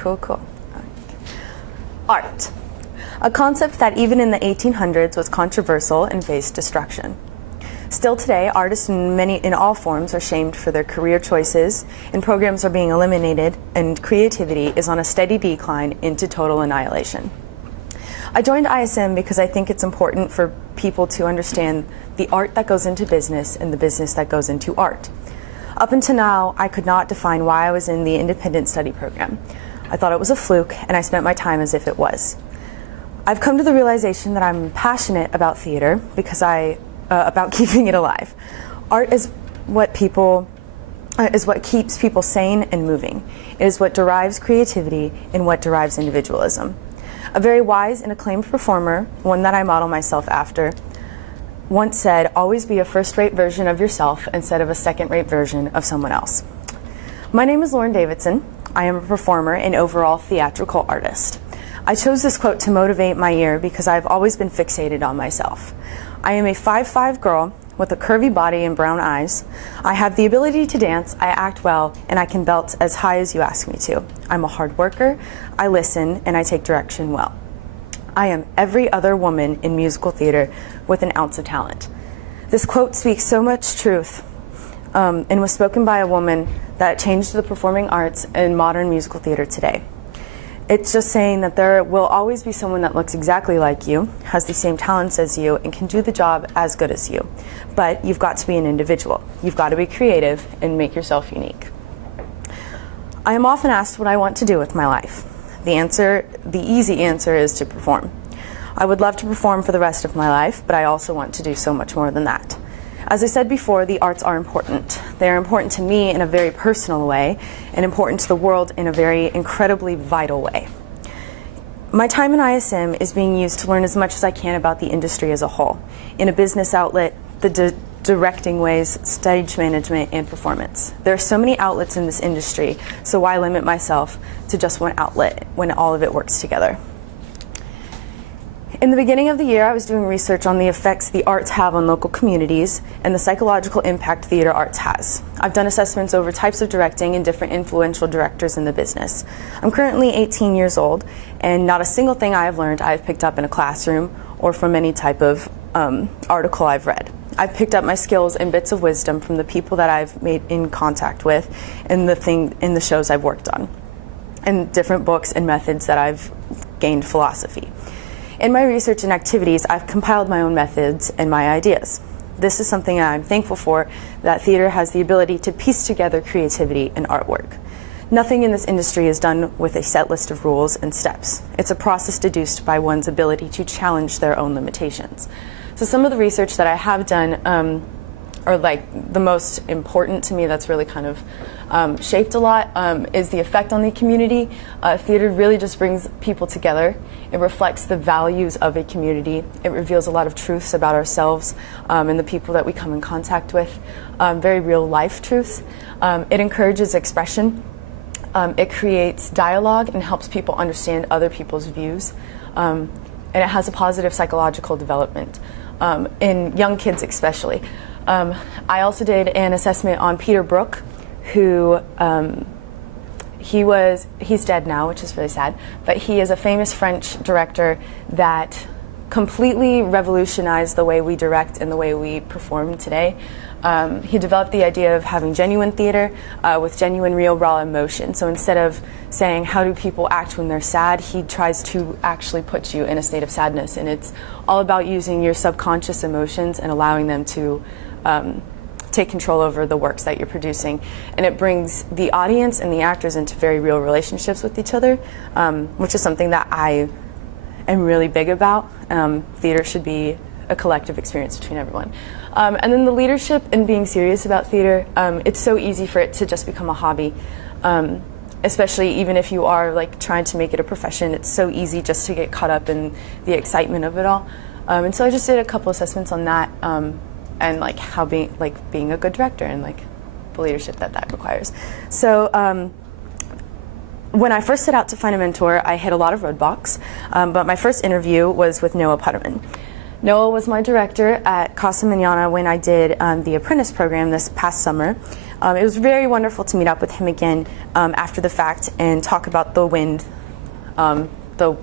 Cool, cool. Art, a concept that even in the 1800s was controversial and faced destruction. Still today, artists in all forms are shamed for their career choices, and programs are being eliminated, and creativity is on a steady decline into total annihilation. I joined ISM because I think it's important for people to understand the art that goes into business and the business that goes into art. Up until now, I could not define why I was in the independent study program. I thought it was a fluke, and I spent my time as if it was. I've come to the realization that I'm passionate about theater because about keeping it alive. Art is what keeps people sane and moving. It is what derives creativity and what derives individualism. A very wise and acclaimed performer, one that I model myself after, once said, "Always be a first-rate version of yourself instead of a second-rate version of someone else." My name is Lauren Davidson. I am a performer and overall theatrical artist. I chose this quote to motivate my year because I've always been fixated on myself. I am a 5'5" girl with a curvy body and brown eyes. I have the ability to dance, I act well, and I can belt as high as you ask me to. I'm a hard worker, I listen, and I take direction well. I am every other woman in musical theater with an ounce of talent. This quote speaks so much truth and was spoken by a woman that changed the performing arts and modern musical theater today. It's just saying that there will always be someone that looks exactly like you, has the same talents as you, and can do the job as good as you. But you've got to be an individual. You've got to be creative and make yourself unique. I am often asked what I want to do with my life. The easy answer is to perform. I would love to perform for the rest of my life, but I also want to do so much more than that. As I said before, the arts are important. They are important to me in a very personal way and important to the world in a very incredibly vital way. My time in ISM is being used to learn as much as I can about the industry as a whole. In a business outlet, the directing ways, stage management, and performance. There are so many outlets in this industry, so why limit myself to just one outlet when all of it works together? In the beginning of the year, I was doing research on the effects the arts have on local communities and the psychological impact theater arts has. I've done assessments over types of directing and different influential directors in the business. I'm currently 18 years old, and not a single thing I have learned I have picked up in a classroom or from any type of article I've read. I've picked up my skills and bits of wisdom from the people that I've made in contact with in the shows I've worked on, and different books and methods that I've gained philosophy. In my research and activities, I've compiled my own methods and my ideas. This is something I'm thankful for, that theater has the ability to piece together creativity and artwork. Nothing in this industry is done with a set list of rules and steps. It's a process deduced by one's ability to challenge their own limitations. So some of the research that I have done or like the most important to me that's really kind of shaped a lot is the effect on the community. Theater really just brings people together. It reflects the values of a community. It reveals a lot of truths about ourselves and the people that we come in contact with, very real life truths. It encourages expression. It creates dialogue and helps people understand other people's views. And it has a positive psychological development in young kids especially. I also did an assessment on Peter Brook, who he's dead now, which is really sad, but he is a famous French director that completely revolutionized the way we direct and the way we perform today. He developed the idea of having genuine theater with genuine, real, raw emotion. So instead of saying, how do people act when they're sad, he tries to actually put you in a state of sadness. And it's all about using your subconscious emotions and allowing them to take control over the works that you're producing. And it brings the audience and the actors into very real relationships with each other, which is something that I am really big about. Theater should be a collective experience between everyone. And then the leadership and being serious about theater, it's so easy for it to just become a hobby, especially even if you are like trying to make it a profession. It's so easy just to get caught up in the excitement of it all. And so I just did a couple assessments on that, and like how being a good director and like the leadership that requires. So when I first set out to find a mentor, I hit a lot of roadblocks, but my first interview was with Noah Putterman. Noah was my director at Casa Manana when I did the Apprentice program this past summer. It was very wonderful to meet up with him again after the fact and talk about the wind, the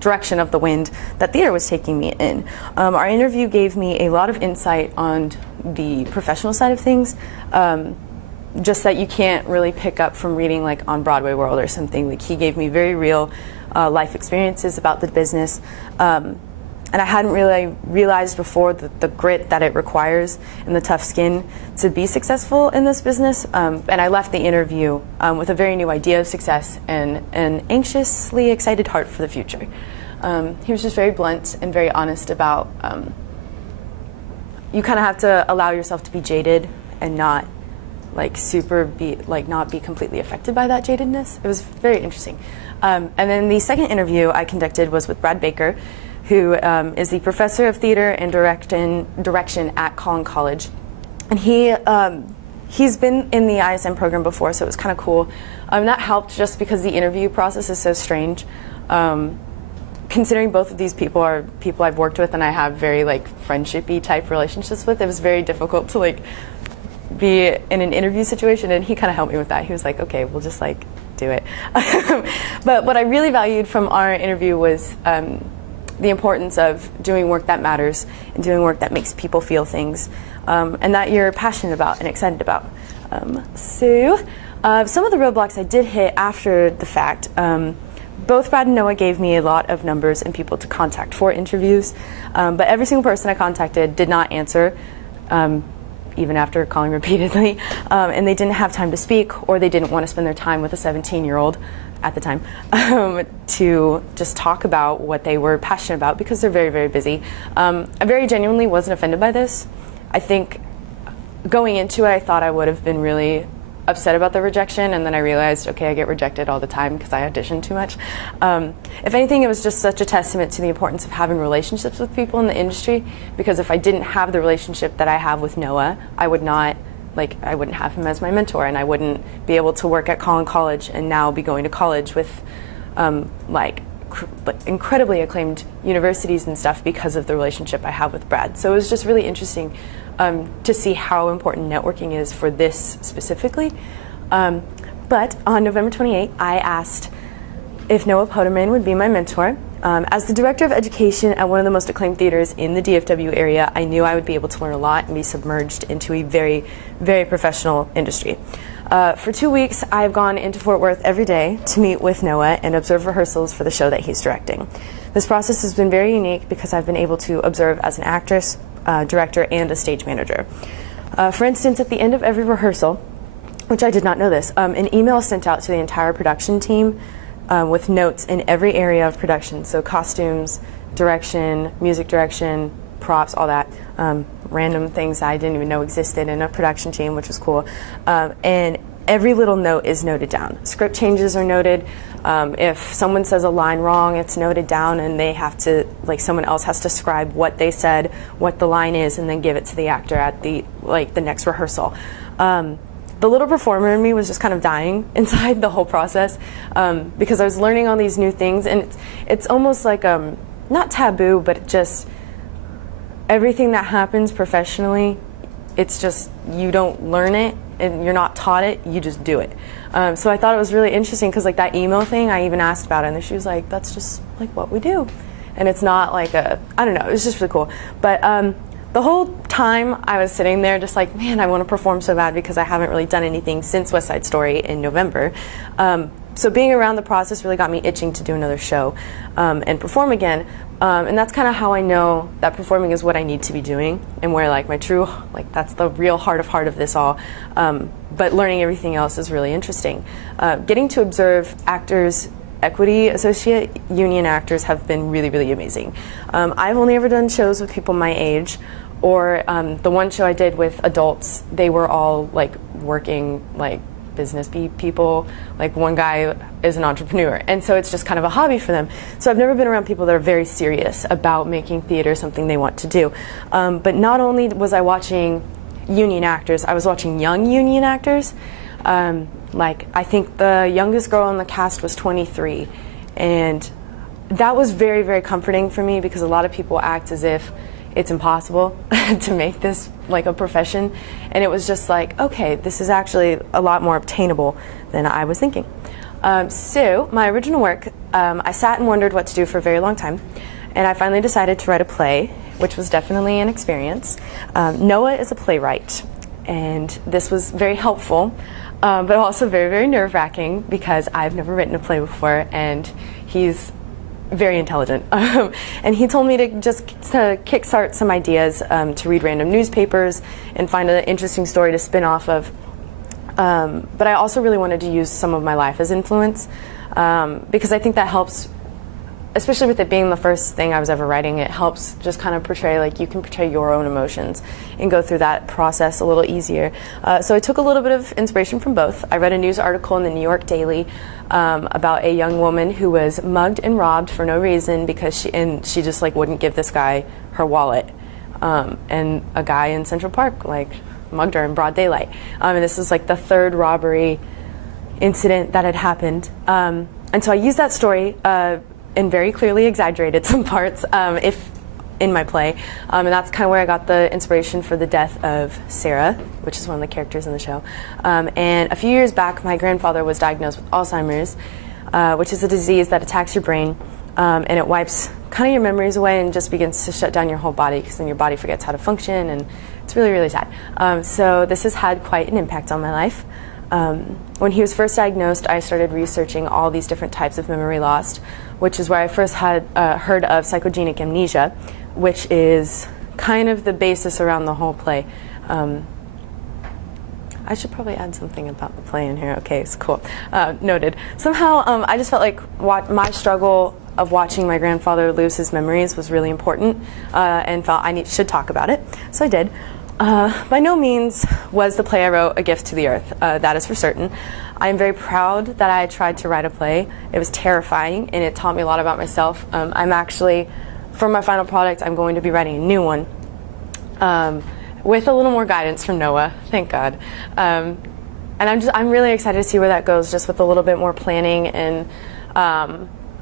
direction of the wind that theater was taking me in. Our interview gave me a lot of insight on the professional side of things, just that you can't really pick up from reading like on Broadway World or something. Like he gave me very real life experiences about the business. And I hadn't really realized before the grit that it requires and the tough skin to be successful in this business. And I left the interview with a very new idea of success and an anxiously excited heart for the future. He was just very blunt and very honest about you kind of have to allow yourself to be jaded and not not be completely affected by that jadedness. It was very interesting. And then the second interview I conducted was with Brad Baker, who is the professor of theater and direction at Collin College. And he's been in the ISM program before, so it was kind of cool. That helped just because the interview process is so strange. Considering both of these people are people I've worked with and I have very friendship-y type relationships with, it was very difficult to be in an interview situation, and he kind of helped me with that. He was like, okay, we'll just do it. But what I really valued from our interview was the importance of doing work that matters and doing work that makes people feel things and that you're passionate about and excited about. So some of the roadblocks I did hit after the fact, both Brad and Noah gave me a lot of numbers and people to contact for interviews, but every single person I contacted did not answer, even after calling repeatedly, and they didn't have time to speak, or they didn't want to spend their time with a 17-year-old at the time to just talk about what they were passionate about, because they're very, very busy. I very genuinely wasn't offended by this. I think going into it, I thought I would have been really upset about the rejection, and then I realized, okay, I get rejected all the time because I audition too much. If anything, it was just such a testament to the importance of having relationships with people in the industry, because if I didn't have the relationship that I have with Noah, I wouldn't have him as my mentor, and I wouldn't be able to work at Collin College and now be going to college with incredibly acclaimed universities and stuff because of the relationship I have with Brad. So it was just really interesting to see how important networking is for this specifically. But on November 28th, I asked if Noah Poterman would be my mentor. As the director of education at one of the most acclaimed theaters in the DFW area, I knew I would be able to learn a lot and be submerged into a very, very professional industry. For 2 weeks, I've gone into Fort Worth every day to meet with Noah and observe rehearsals for the show that he's directing. This process has been very unique because I've been able to observe as an actress, director, and a stage manager. For instance, at the end of every rehearsal, which I did not know this, an email is sent out to the entire production team with notes in every area of production, so costumes, direction, music direction, props, all that, random things I didn't even know existed in a production team, which was cool. And every little note is noted down. Script changes are noted. If someone says a line wrong, it's noted down, and they have to, someone else has to scribe what they said, what the line is, and then give it to the actor at the next rehearsal. The little performer in me was just kind of dying inside the whole process because I was learning all these new things, and it's almost like not taboo, but just everything that happens professionally, it's just you don't learn it and you're not taught it, you just do it. So I thought it was really interesting because that email thing, I even asked about it, and she was like, that's just what we do. And it's not I don't know, it was just really cool. But the whole time I was sitting there just man, I want to perform so bad because I haven't really done anything since West Side Story in November. So being around the process really got me itching to do another show and perform again. And that's kind of how I know that performing is what I need to be doing, and where my true, that's the real heart of this all. But learning everything else is really interesting. Getting to observe Actors Equity Associate union actors have been really, really amazing. I've only ever done shows with people my age, or the one show I did with adults, they were all working business people. One guy is an entrepreneur, and so it's just kind of a hobby for them. So I've never been around people that are very serious about making theater something they want to do. But not only was I watching union actors, I was watching young union actors. I think the youngest girl in the cast was 23, and that was very, very comforting for me because a lot of people act as if it's impossible to make this like a profession. And it was just like, okay, this is actually a lot more obtainable than I was thinking. So my original work, I sat and wondered what to do for a very long time. And I finally decided to write a play, which was definitely an experience. Noah is a playwright, and this was very helpful, but also very, very nerve-wracking because I've never written a play before, and he's very intelligent. And he told me to kickstart some ideas, to read random newspapers and find an interesting story to spin off of. But I also really wanted to use some of my life as influence, because I think that helps, especially with it being the first thing I was ever writing. It helps just kind of portray, like, you can portray your own emotions and go through that process a little easier. So I took a little bit of inspiration from both. I read a news article in the New York Daily about a young woman who was mugged and robbed for no reason because she just like wouldn't give this guy her wallet. And a guy in Central Park like mugged her in broad daylight. And this was like the third robbery incident that had happened. And so I used that story and very clearly exaggerated some parts in my play. And that's kind of where I got the inspiration for the death of Sarah, which is one of the characters in the show. And a few years back, my grandfather was diagnosed with Alzheimer's, which is a disease that attacks your brain, and it wipes kind of your memories away and just begins to shut down your whole body, because then your body forgets how to function, and it's really, really sad. So this has had quite an impact on my life. When he was first diagnosed, I started researching all these different types of memory loss, which is where I first had heard of psychogenic amnesia, which is kind of the basis around the whole play. I should probably add something about the play in here. Okay, it's cool. Noted. Somehow, I just felt like my struggle of watching my grandfather lose his memories was really important, and felt I should talk about it. So I did. By no means was the play I wrote a gift to the earth. That is for certain. I am very proud that I tried to write a play. It was terrifying, and it taught me a lot about myself. I'm actually, for my final product, I'm going to be writing a new one with a little more guidance from Noah, thank God. And I'm really excited to see where that goes, just with a little bit more planning and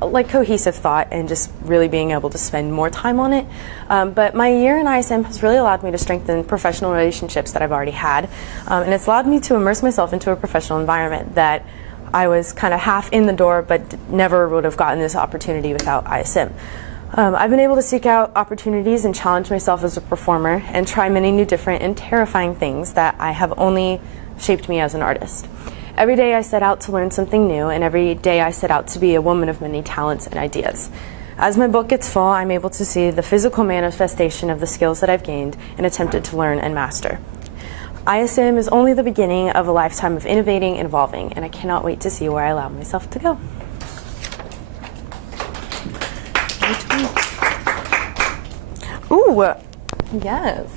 like cohesive thought, and just really being able to spend more time on it. But my year in ISM has really allowed me to strengthen professional relationships that I've already had, and it's allowed me to immerse myself into a professional environment that I was kind of half in the door, but never would have gotten this opportunity without ISM. I've been able to seek out opportunities and challenge myself as a performer and try many new different and terrifying things that I have only shaped me as an artist. Every day I set out to learn something new, and every day I set out to be a woman of many talents and ideas. As my book gets full, I'm able to see the physical manifestation of the skills that I've gained and attempted to learn and master. ISM is only the beginning of a lifetime of innovating and evolving, and I cannot wait to see where I allow myself to go. Ooh, yes.